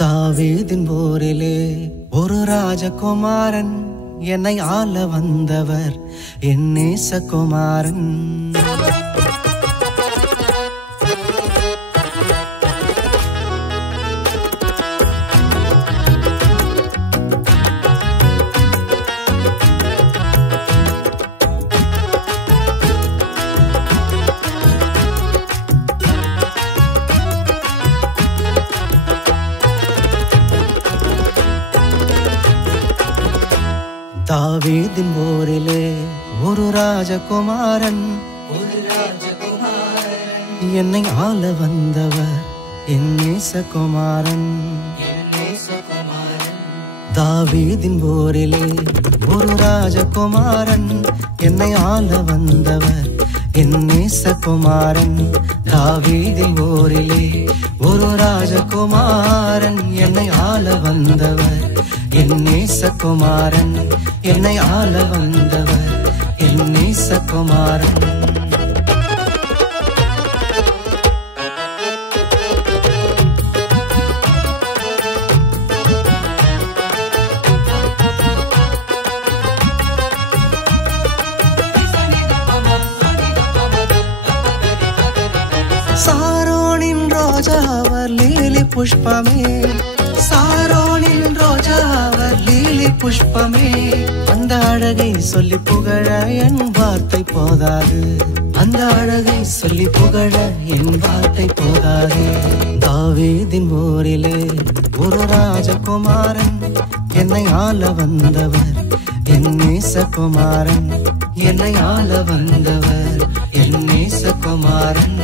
தாவீதின் போரிலே ஒரு ராஜகுமாரன் என்னை ஆள வந்தவர் என் நேசகுமாரன். தாவீதின் போரிலே ஒரு ராஜகுமாரன் என்னை ஆள வந்தவர் என் நேசகுமாரன். தாவீதின் போரிலே ஒரு ராஜகுமாரன் என்னை ஆள வந்தவர் என் நேசகுமாரன். தாவீதின் போரிலே ஒரு ராஜகுமாரன் என்னை ஆள வந்தவர் என் நேசகுமாரன். என்னை ஆள வந்தவர் என் நேசகுமாரன். சாரோனின் ரோஜா அவர் லீலி புஷ்பமே, சாரோனின் ரோஜா அவர் லீலி புஷ்பமே. அந்த அழகை சொல்லி புகழ என் வார்த்தை போதாது, அந்த அழகை சொல்லி புகழ என் வார்த்தை போதாது. தாவீதின் போரிலே ஒரு ராஜகுமாரன் என்னை ஆள வந்தவர் என் நேசகுமாரன். என்னை ஆள வந்தவர் என் நேசகுமாரன்.